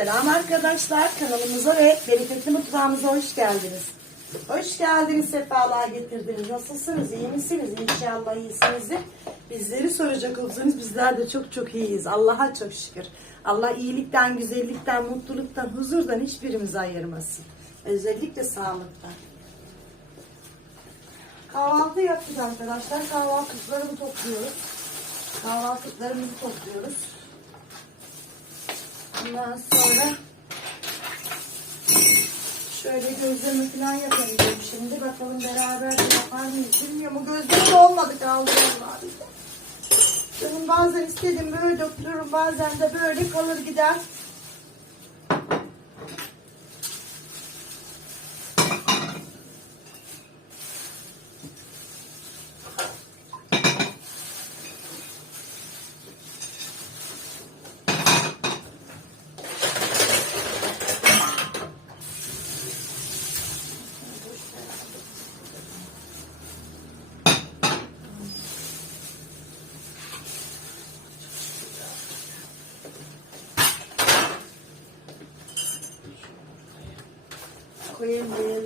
Selam arkadaşlar kanalımıza ve bereketli mutfağımıza hoş geldiniz. Hoş geldiniz, sefalar getirdiniz. Nasılsınız, iyi misiniz? İnşallah iyisinizdir. Bizleri soracak olursanız bizler de çok çok iyiyiz. Allah'a çok şükür. Allah iyilikten, güzellikten, mutluluktan, huzurdan hiçbirimizi ayırmasın. Özellikle sağlıktan. Kahvaltı yaptık arkadaşlar. Kahvaltılıklarımı topluyoruz. Kahvaltılıklarımızı topluyoruz. Ondan sonra şöyle gözleme falan yapayım şimdi. Bakalım beraber yapar mıyız bilmiyorum. Gözleme olmadı kaldırıyorum abi. Canım bazen istedim böyle döktürürüm bazen de böyle kalır gider.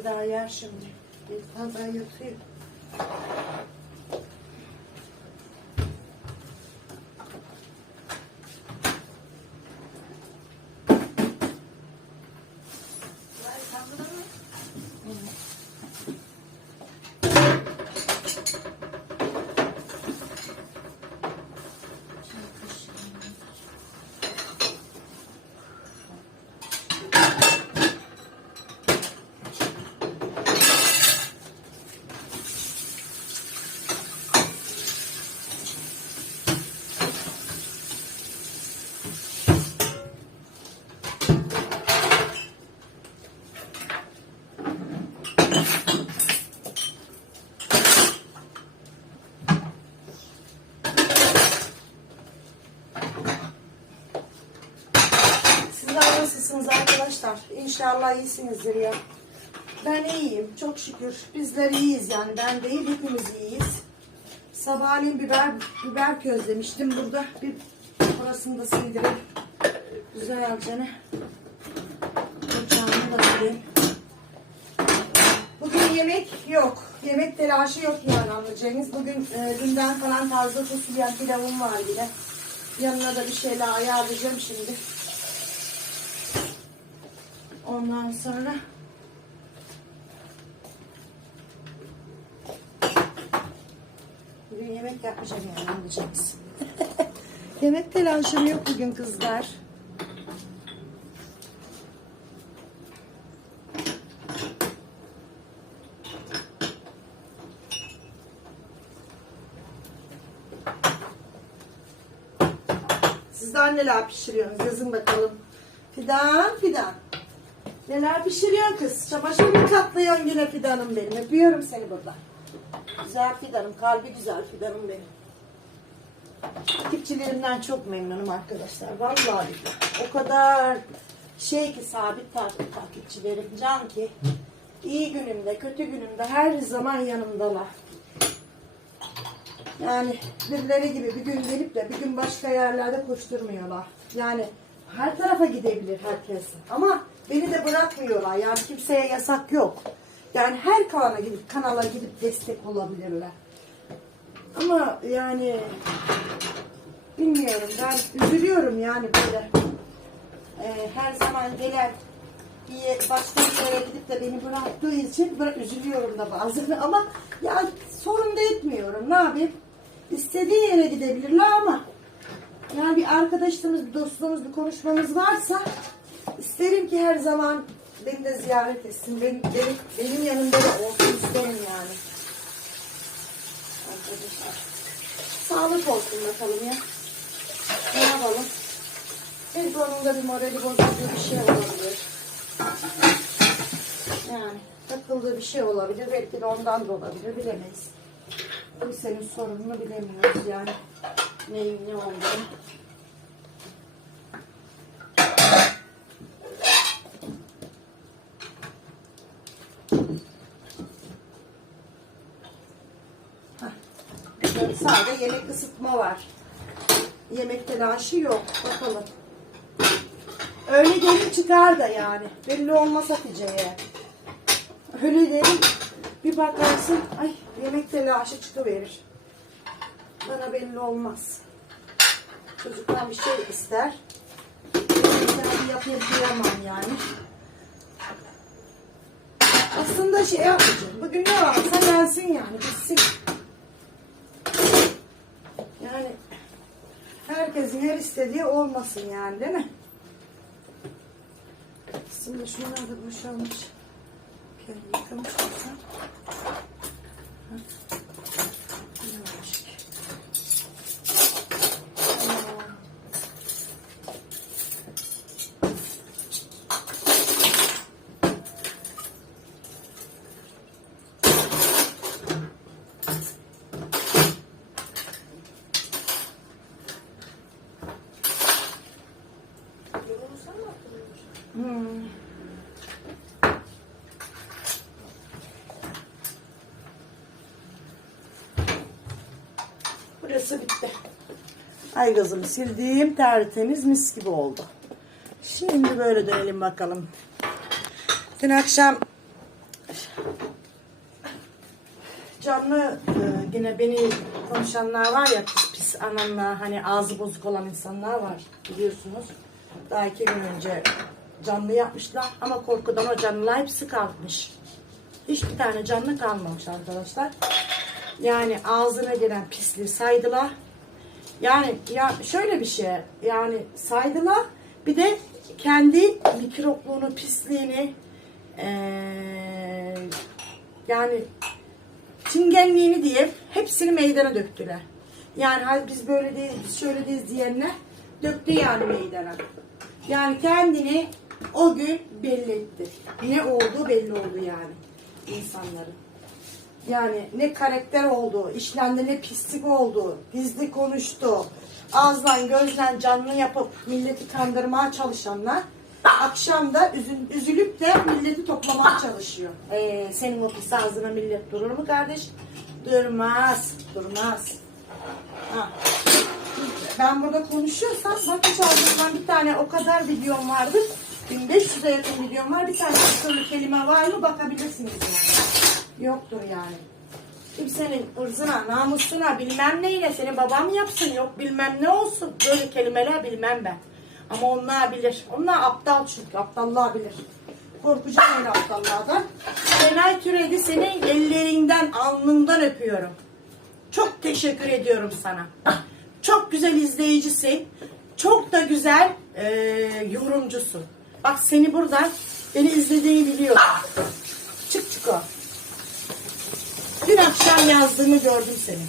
Bir daha yer şimdi. Bir fazla yatıyor. Sizler nasılsınız arkadaşlar? İnşallah iyisinizdir ya. Ben iyiyim çok şükür. Bizler iyiyiz yani. Ben değil hepimiz iyiyiz. Sabahleyin biber biber közlemiştim burada. Bir orasını da sildireyim. Güzelce. Ocağımı da sileyim. Bugün yemek yok. Yemek telaşı yok yani anlayacağınız. Bugün e, dünden kalan taze fasulye pilavım var yine. Yanına da bir şeyler ayarlayacağım şimdi. Ondan sonra bugün yemek yapmayacağım yani anlayacağız. yemek telaşım yok bugün kızlar. Sizler neler pişiriyorsunuz? Yazın bakalım. Fidan, fidan. Neler pişiriyorsun kız? Çamaşır mı katlıyorsun yine fidanım benim? Öpüyorum seni burada. Güzel fidanım, kalbi güzel fidanım benim. Takipçilerimden çok memnunum arkadaşlar. Vallahi. O kadar şey ki sabit takip takipçilerim. Can ki iyi günümde, kötü günümde her zaman yanımdalar. Yani birileri gibi bir gün gelip de bir gün başka yerlerde koşturmuyorlar. Yani her tarafa gidebilir herkes. Ama beni de bırakmıyorlar. Yani kimseye yasak yok. Yani her kanala gidip, kanala gidip destek olabilirler. Ama yani bilmiyorum ben üzülüyorum yani böyle e, her zaman gelen bir başka bir yere gidip de beni bıraktığı için bıra- üzülüyorum da bazen ama ya sorun da etmiyorum ne yapayım istediği yere gidebilirler ama yani bir arkadaşlığımız, bir dostluğumuz, bir konuşmamız varsa isterim ki her zaman beni de ziyaret etsin. Benim, benim, benim yanımda da olsun isterim yani. Arkadaşlar. Sağlık olsun bakalım ya. Ne yapalım? Belki onun da bir morali bozulduğu bir şey olabilir. Yani takıldığı bir şey olabilir. Belki de ondan da olabilir. Bilemeyiz. Kimsenin sorununu bilemiyoruz yani. Neyin ne olduğunu. Sade yemek ısıtma var. Yemek telaşı yok. Bakalım. Öyle derim çıkar da yani. Belli olmaz Hatice'ye. Öyle derim. Bir bakarsın ay yemek telaşı çıkıverir. Bana belli olmaz. Çocuktan bir şey ister. Ben bir yapayım kıyamam yani. Aslında şey yapmayacağım. Bugün ne varsa gelsin yani. Bitsin. Yani herkesin her istediği olmasın yani değil mi? Şimdi şunlar da boşalmış. Kendi yıkamış olsam. Burası bitti. Ay kızım sildiğim tertemiz mis gibi oldu. Şimdi böyle dönelim bakalım. Dün akşam canlı e, yine beni konuşanlar var ya pis pis ananla hani ağzı bozuk olan insanlar var biliyorsunuz. Daha iki gün önce canlı yapmışlar ama korkudan o canlılar hepsi kalkmış. Hiçbir tane canlı kalmamış arkadaşlar. Yani ağzına gelen pisliği saydılar. Yani ya şöyle bir şey yani saydılar bir de kendi mikropluğunu pisliğini eee, yani çingenliğini diye hepsini meydana döktüler. Yani biz böyle değiliz, biz şöyle değiliz diyenler döktü yani meydana. Yani kendini o gün belli etti. Ne olduğu belli oldu yani insanların. Yani ne karakter oldu, işlende ne pislik oldu, gizli konuştu, ağızdan gözden canlı yapıp milleti kandırmaya çalışanlar akşam da üzül- üzülüp de milleti toplamaya çalışıyor. Ee, senin o pis ağzına millet durur mu kardeş? Durmaz, durmaz. Ha. Ben burada konuşuyorsam bak hiç ağzımdan bir tane o kadar videom vardı. 1500'e yakın videom var. Bir tane akıllı kelime var mı bakabilirsiniz yani. Yoktur yani. Kimsenin ırzına, namusuna, bilmem neyle seni babam yapsın, yok bilmem ne olsun. Böyle kelimeler bilmem ben. Ama onlar bilir. Onlar aptal çünkü. Aptallar bilir. Korkacağım öyle aptallardan. Şenay Türedi senin ellerinden, alnından öpüyorum. Çok teşekkür ediyorum sana. Çok güzel izleyicisin. Çok da güzel e, yorumcusun. Bak seni buradan, beni izlediğini biliyorum. Çık çık o. Dün akşam yazdığını gördüm senin.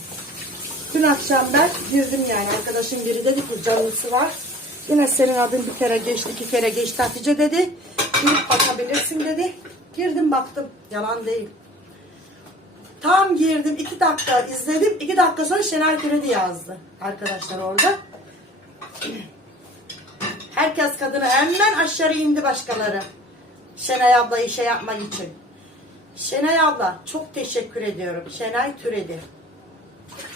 Dün akşam ben girdim yani. Arkadaşım biri dedi ki canlısı var. Yine senin adın bir kere geçti, iki kere geçti Hatice dedi. Girip bakabilirsin dedi. Girdim baktım. Yalan değil. Tam girdim iki dakika izledim. iki dakika sonra Şener Küredi yazdı. Arkadaşlar orada. Herkes kadını hemen aşağı indi başkaları. Şenay ablayı şey yapmak için. Şenay abla çok teşekkür ediyorum. Şenay Türedi.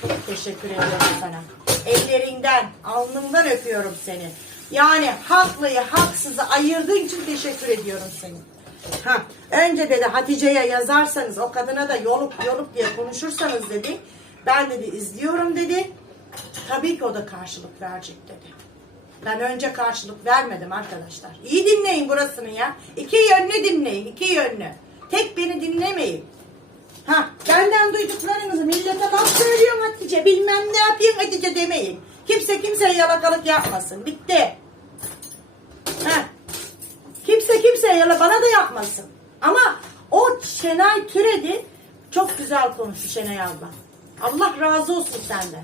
Çok teşekkür ediyorum sana. Ellerinden, alnından öpüyorum seni. Yani haklıyı haksızı ayırdığın için teşekkür ediyorum seni. Ha, önce dedi Hatice'ye yazarsanız o kadına da yolup yolup diye konuşursanız dedi. Ben dedi izliyorum dedi. Tabii ki o da karşılık verecek dedi. Ben önce karşılık vermedim arkadaşlar. İyi dinleyin burasını ya. İki yönlü dinleyin, iki yönlü. Tek beni dinlemeyin. Ha, benden duyduklarınızı millete laf söylüyorum Hatice. Bilmem ne yapayım Hatice demeyin. Kimse kimseye yalakalık yapmasın. Bitti. Ha. Kimse kimseye yala bana da yapmasın. Ama o Şenay Türedi çok güzel konuştu Şenay abla. Allah razı olsun senden.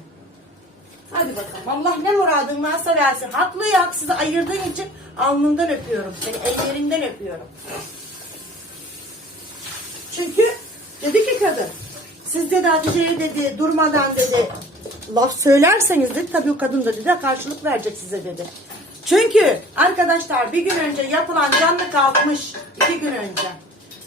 Hadi bakalım. Allah ne muradın varsa versin. Haklıyı haksızı ayırdığın için alnından öpüyorum seni. Ellerinden öpüyorum. Çünkü dedi ki kadın siz dedi Hatice'ye dedi durmadan dedi laf söylerseniz dedi tabii o kadın da dedi karşılık verecek size dedi. Çünkü arkadaşlar bir gün önce yapılan canlı kalkmış iki gün önce.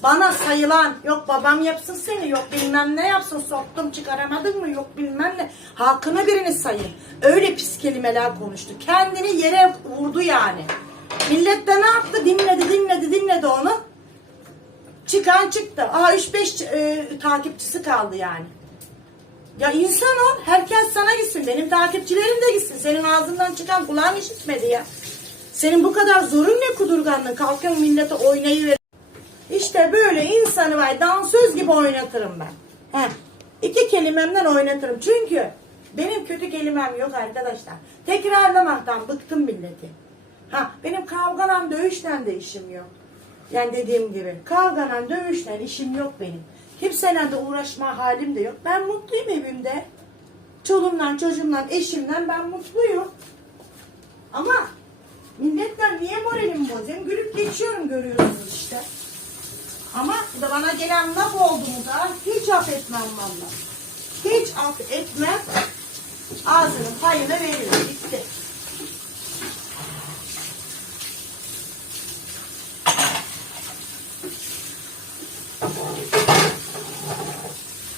Bana sayılan yok babam yapsın seni yok bilmem ne yapsın soktum çıkaramadın mı yok bilmem ne. Hakkına birini sayın. Öyle pis kelimeler konuştu. Kendini yere vurdu yani. Millet de ne yaptı? Dinledi, dinledi, dinledi onu. Çıkan çıktı. Aa 3-5 e, takipçisi kaldı yani. Ya insan ol. Herkes sana gitsin. Benim takipçilerim de gitsin. Senin ağzından çıkan kulağın işitmedi ya. Senin bu kadar zorun ne kudurganlığın? Kalkın millete oynayıver. İşte böyle insanı var. Dansöz gibi oynatırım ben. Heh. İki kelimemden oynatırım. Çünkü benim kötü kelimem yok arkadaşlar. Tekrarlamaktan bıktım milleti. Ha, benim kavgalan dövüşten de işim yok. Yani dediğim gibi kavgalan dövüşten işim yok benim. Kimseyle de uğraşma halim de yok. Ben mutluyum evimde. Çoluğumdan, çocuğumdan, eşimden ben mutluyum. Ama milletten niye moralimi bozuyorum? Gülüp geçiyorum görüyorsunuz işte. Ama bu da bana gelen laf oldu mu da hiç affetmem valla. Hiç affetmem. Ağzının payını veririm. Bitti.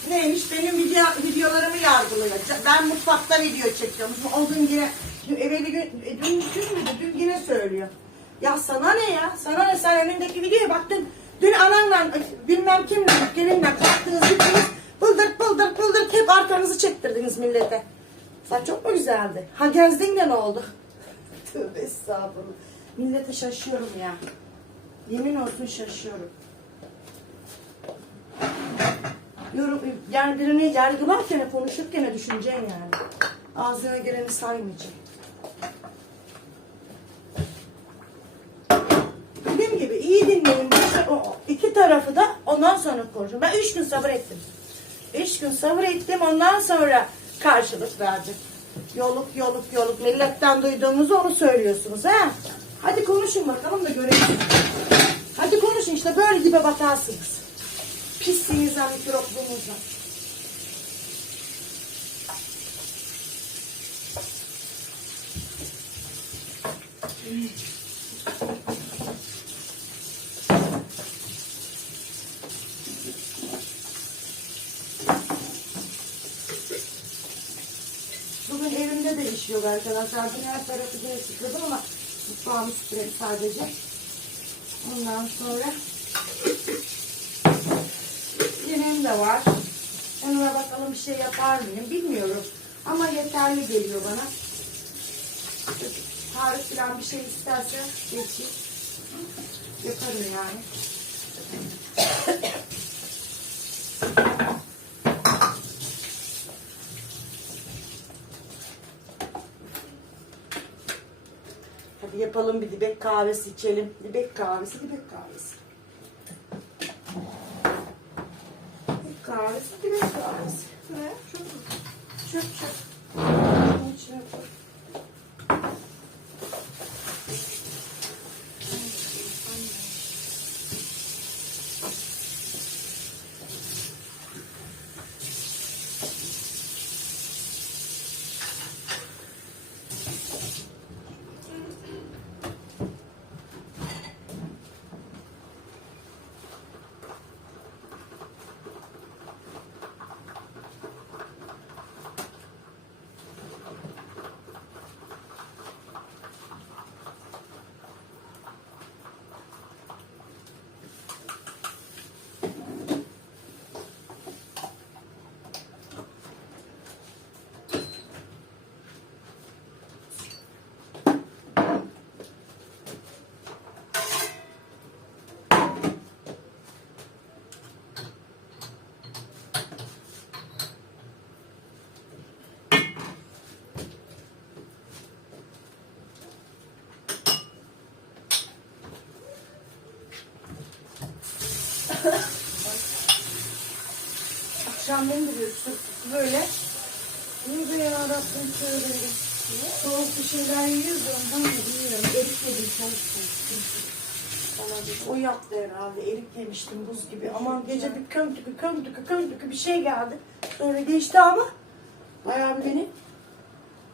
Neymiş benim video, videolarımı yargılıyor. Ben mutfakta video çekiyormuşum. O gün yine evveli gün, e, dün, dün müydü? Dün yine söylüyor. Ya sana ne ya? Sana ne? Sen önündeki videoya baktın. Dün ananla bilmem kimle gelinle kalktınız gittiniz. Bıldır bıldır bıldır hep arkanızı çektirdiniz millete. Saç çok mu güzeldi? Ha gezdin de ne oldu? Tövbe estağfurullah. Millete şaşıyorum ya. Yemin olsun şaşıyorum. Yorum, yani birini yargılarken, konuşurken düşüneceksin yani. Ağzına gireni saymayacaksın. Dediğim gibi iyi dinleyin. Bu- o- iki tarafı da ondan sonra konuşun. Ben üç gün sabır ettim. Üç gün sabır ettim ondan sonra karşılık verdim. Yoluk yoluk yoluk milletten duyduğumuzu onu söylüyorsunuz ha. Hadi konuşun bakalım da görelim. Hadi konuşun işte böyle dibe batarsınız. Pisliğinizden, mikropluğunuzdan. Bugün evimde de iş yok arkadaşlar. Dün her tarafı yine sıkladım ama mutfağımı süpürelim sadece. Ondan sonra de var. Onlara bakalım bir şey yapar mıyım bilmiyorum. Ama yeterli geliyor bana. Tarif falan bir şey isterse geçeyim. Yaparım yani. Hadi yapalım bir dibek kahvesi içelim. Dibek kahvesi, dibek kahvesi. Dibek kahvesi, dibek kahvesi. Akşamleyin biliyorsun böyle. Be ya Rabbim şöyle. Soğuk bir şeyler yiyoruz da ondan da bilmiyorum. Erik yedim dedi, o yaptı herhalde. Erik yemiştim buz gibi. Ama gece bir kömtükü kömtükü kömtükü bir şey geldi. Sonra geçti ama bayağı bir beni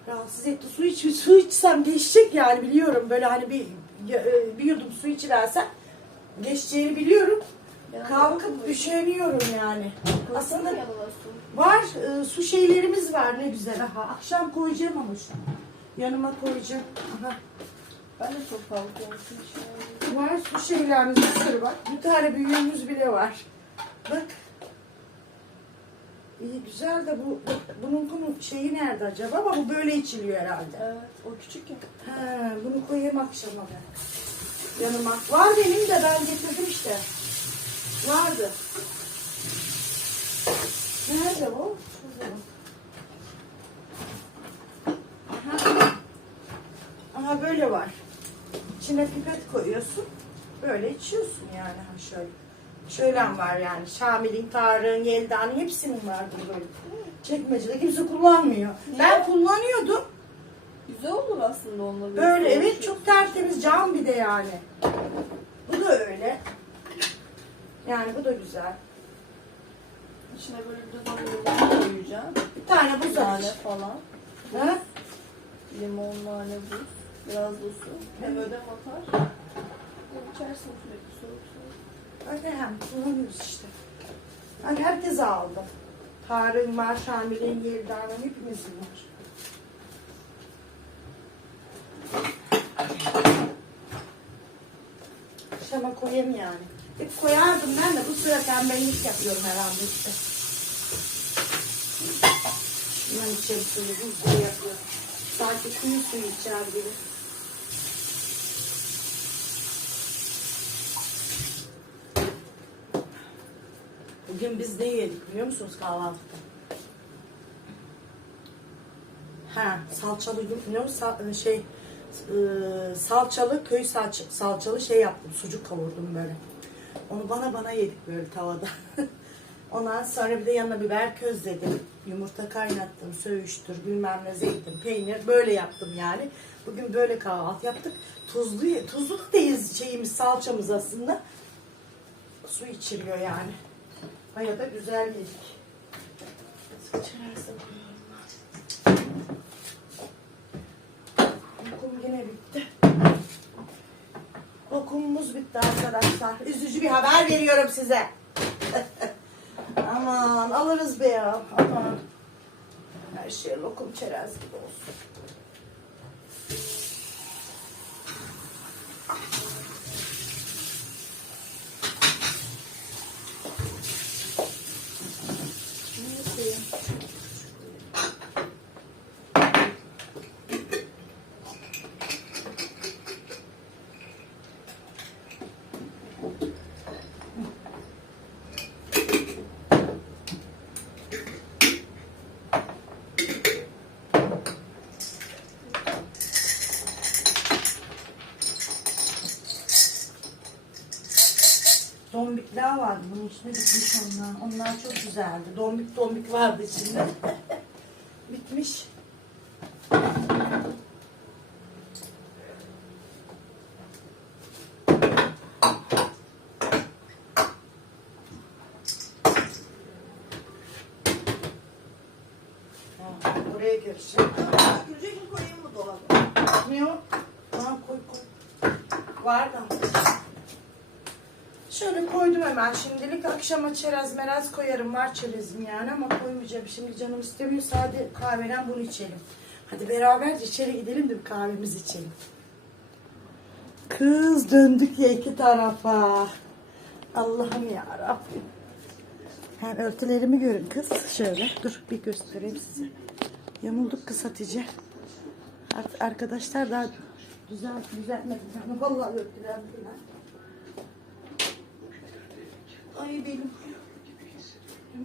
rahatsız etti. Su iç, su içsem geçecek yani biliyorum. Böyle hani bir bir yudum su içiversen geçeceğini biliyorum. Kalkıp üşeniyorum yani. Aslında var e, su şeylerimiz var ne güzel. Aha, akşam koyacağım ama şu an. Yanıma koyacağım. Aha. Ben de çok tavuk yemişim. Var su şeylerimiz bir sürü bak. Bir tane büyüğümüz bile var. Bak. İyi güzel de bu bunun şeyi nerede acaba? Ama bu böyle içiliyor herhalde. Evet, o küçük ya. Ha, bunu koyayım akşama ben. Yanıma. Var benim de ben getirdim işte. Vardı. Nerede o? Aha. Aha böyle var. İçine pipet koyuyorsun. Böyle içiyorsun yani. Ha şöyle. Şöyle var yani. Şamil'in, Tarık'ın, Yelda'nın hepsinin vardır böyle. Çekmecede kimse kullanmıyor. Ben kullanıyordum. Güzel olur aslında onunla. Böyle evet çok tertemiz cam bir de yani. Bu da öyle. Yani bu da güzel. İçine böyle bir de limon koyacağım. Bir tane buz Nane at. falan. Ha? Limon, nane, buz. Biraz da su. Hem ödem atar. Hem içersin sürekli soğuk soğuk. Öyle hem kullanıyoruz işte. Ben herkese aldım. Tarık'ın var, Şamil'in, Yelda'nın hepimizin var. Şama koyayım yani. Hep koyardım ben de bu sıra tembellik yapıyorum herhalde işte. Şundan içeri suyu buzlu yapıyorum. Sanki kuyu suyu içer gibi. Bugün biz ne yedik biliyor musunuz kahvaltıda? Ha, salçalı yum- ne o Sa- şey e, salçalı köy salça, salçalı şey yaptım. Sucuk kavurdum böyle. Onu bana bana yedik böyle tavada. Ondan sonra bir de yanına biber közledim. Yumurta kaynattım, söğüştür, bilmem ne zeytin, peynir böyle yaptım yani. Bugün böyle kahvaltı yaptık. Tuzlu, tuzlu da değil şeyimiz, salçamız aslında. Su içiriyor yani. Baya da güzel yedik. Sıçrarsa Lokum yine bitti. Lokumumuz bitti arkadaşlar. Üzücü bir haber veriyorum size. Aman alırız be ya. Aman. Her şey lokum çerez gibi olsun. Dombikler vardı. Bunun içine bitmiş onlar. Onlar çok güzeldi. Dombik dombik vardı içinde. bitmiş. Gülecek mi koyayım mı dolaba? Ne o? Ha, koy koy. Var da. Şöyle koydum hemen şimdilik. Akşama çerez meraz koyarım. Var çerezim yani ama koymayacağım. Şimdi canım istemiyor. Sade kahveden bunu içelim. Hadi beraberce içeri gidelim de bir kahvemizi içelim. Kız döndük ya iki tarafa. Allah'ım ya. Hem örtülerimi görün kız. Şöyle dur bir göstereyim size. Yamulduk kız Hatice. Art- arkadaşlar daha güzel düzeltmedi. Vallahi örtüler bunlar. Ay benim.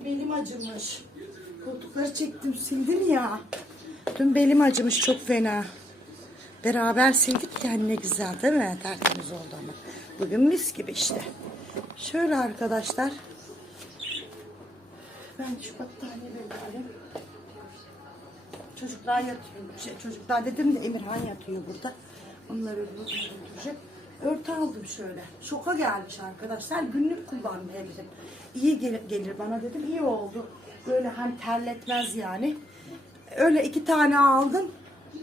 Belim acımış. Koltukları çektim sildim ya. Dün belim acımış çok fena. Beraber sildik yani ne güzel değil mi? Tertemiz oldu ama. Bugün mis gibi işte. Şöyle arkadaşlar. Ben şu battaniyeleri alayım. Çocuklar yatıyor. Şey, çocuklar dedim de Emirhan yatıyor burada. Onları götürecek. Örtü aldım şöyle. Şoka gelmiş arkadaşlar. Günlük kullanmayabilirim. İyi gelir, gelir bana dedim. İyi oldu. Böyle hani terletmez yani. Öyle iki tane aldım.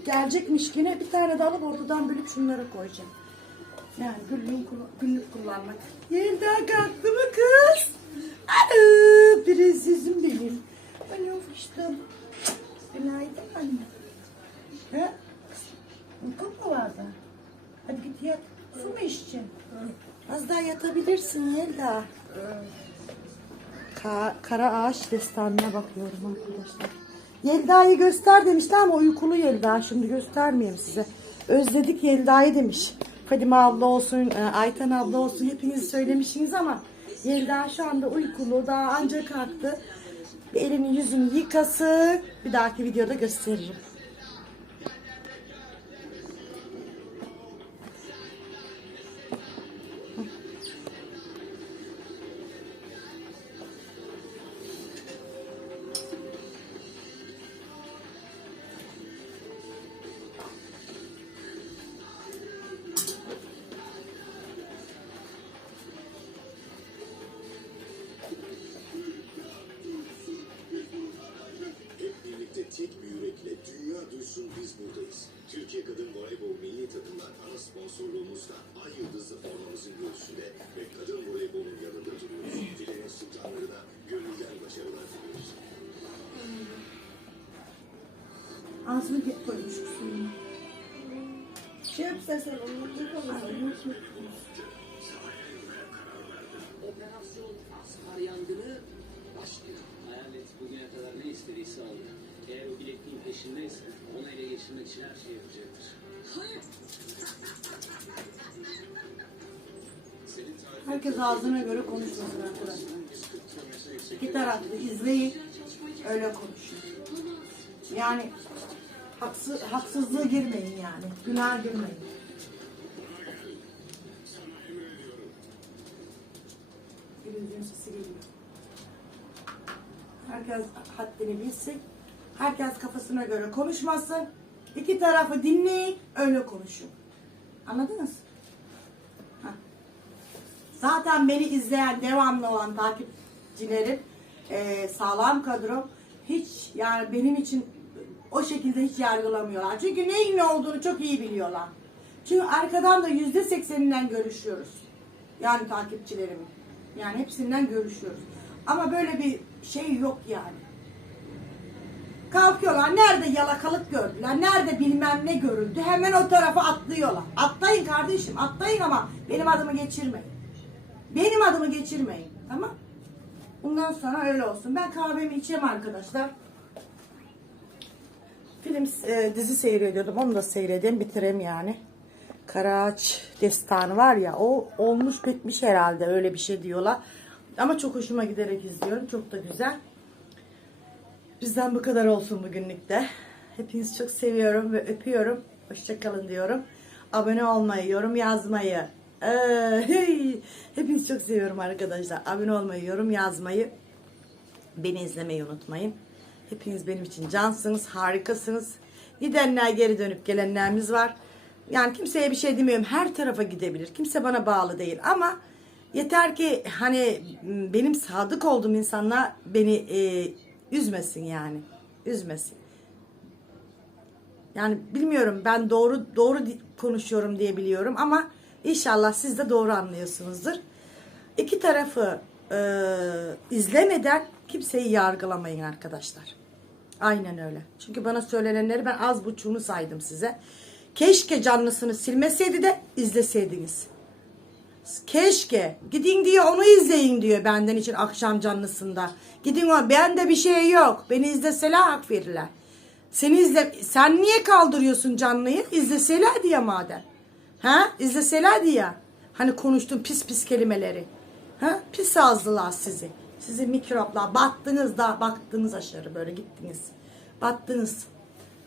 Gelecekmiş yine bir tane de alıp ortadan bölüp şunları koyacağım. Yani günlük, günlük kullanmak. Yeniden kalktı mı kız? Alo, prensesim benim. Alo fıştım. Günaydın anne. He? Uykun mu vardı? Hadi git yat. Su mu içeceksin? Az daha yatabilirsin Yelda. Ka kara ağaç destanına bakıyorum arkadaşlar. Yelda'yı göster demişti ama uykulu Yelda. Şimdi göstermeyeyim size. Özledik Yelda'yı demiş. Fadime abla olsun, e, Ayten abla olsun hepiniz söylemişsiniz ama Yelda şu anda uykulu. Daha ancak kalktı. Bir elini yüzünü yıkasın. Bir dahaki videoda gösteririm. Duysun biz buradayız. Türkiye Kadın Voleybol Milli Takımlar ana sponsorluğumuzla Ay Yıldızlı formamızın göğsünde ve kadın voleybolun yanında duruyoruz. Filenin sultanlarına gönülden başarılar diliyoruz. Ağzını hep koymuş suyunu. Şey yap istersen onu Operasyon Aspar yangını başlıyor. Hayalet bugüne kadar ne istediyse aldı. Eğer o bilekliğin peşindeyse onu ele geçirmek için her şeyi yapacaktır. Herkes ağzına göre konuşmasın arkadaşlar. İki taraflı izleyin. Öyle konuşun. Yani haksız, haksızlığa girmeyin yani. Günah girmeyin. Herkes haddini bilsin. Herkes kafasına göre konuşmasın. İki tarafı dinleyin, öyle konuşun. Anladınız? Heh. Zaten beni izleyen, devamlı olan takipçilerim, eee, sağlam kadrom hiç yani benim için o şekilde hiç yargılamıyorlar. Çünkü neyin ne olduğunu çok iyi biliyorlar. Çünkü arkadan da yüzde sekseninden görüşüyoruz. Yani takipçilerimin. Yani hepsinden görüşüyoruz. Ama böyle bir şey yok yani. Kalkıyorlar. Nerede yalakalık gördüler? Nerede bilmem ne görüldü? Hemen o tarafa atlıyorlar. Atlayın kardeşim. Atlayın ama benim adımı geçirmeyin. Benim adımı geçirmeyin. Tamam? Bundan sonra öyle olsun. Ben kahvemi içeyim arkadaşlar. Film e, dizi seyrediyordum. Onu da seyredeyim. Bitireyim yani. Karaağaç destanı var ya. O olmuş bitmiş herhalde. Öyle bir şey diyorlar. Ama çok hoşuma giderek izliyorum. Çok da güzel. Bizden bu kadar olsun bugünlük de. Hepinizi çok seviyorum ve öpüyorum. Hoşçakalın diyorum. Abone olmayı, yorum yazmayı. Ee, hepinizi çok seviyorum arkadaşlar. Abone olmayı, yorum yazmayı. Beni izlemeyi unutmayın. Hepiniz benim için cansınız, harikasınız. Gidenler geri dönüp gelenlerimiz var. Yani kimseye bir şey demiyorum. Her tarafa gidebilir. Kimse bana bağlı değil ama yeter ki hani benim sadık olduğum insanlar beni e, üzmesin yani. Üzmesin. Yani bilmiyorum ben doğru doğru konuşuyorum diye biliyorum ama inşallah siz de doğru anlıyorsunuzdur. İki tarafı e, izlemeden kimseyi yargılamayın arkadaşlar. Aynen öyle. Çünkü bana söylenenleri ben az buçuğunu saydım size. Keşke canlısını silmeseydi de izleseydiniz. Keşke. Gidin diyor onu izleyin diyor benden için akşam canlısında. Gidin o. Bende bir şey yok. Beni izleseler hak verirler. Seni izle. Sen niye kaldırıyorsun canlıyı? İzleseler diye madem. Ha? İzleseler diye. Hani konuştuğun pis pis kelimeleri. Ha? Pis ağızlılar sizi. Sizi mikroplar. Battınız da baktınız aşağı böyle gittiniz. Battınız.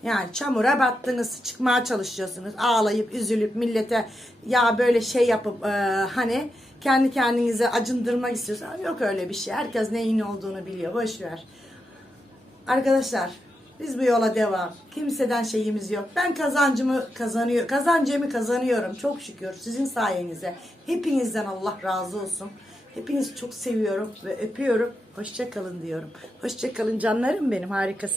Yani çamura battınız, çıkmaya çalışıyorsunuz. Ağlayıp, üzülüp millete ya böyle şey yapıp e, hani kendi kendinize acındırmak istiyorsunuz. Yok öyle bir şey. Herkes neyin olduğunu biliyor. Boş ver. Arkadaşlar biz bu yola devam. Kimseden şeyimiz yok. Ben kazancımı kazanıyor, kazancımı kazanıyorum çok şükür sizin sayenize. Hepinizden Allah razı olsun. Hepinizi çok seviyorum ve öpüyorum. Hoşça kalın diyorum. Hoşça kalın canlarım benim harikası.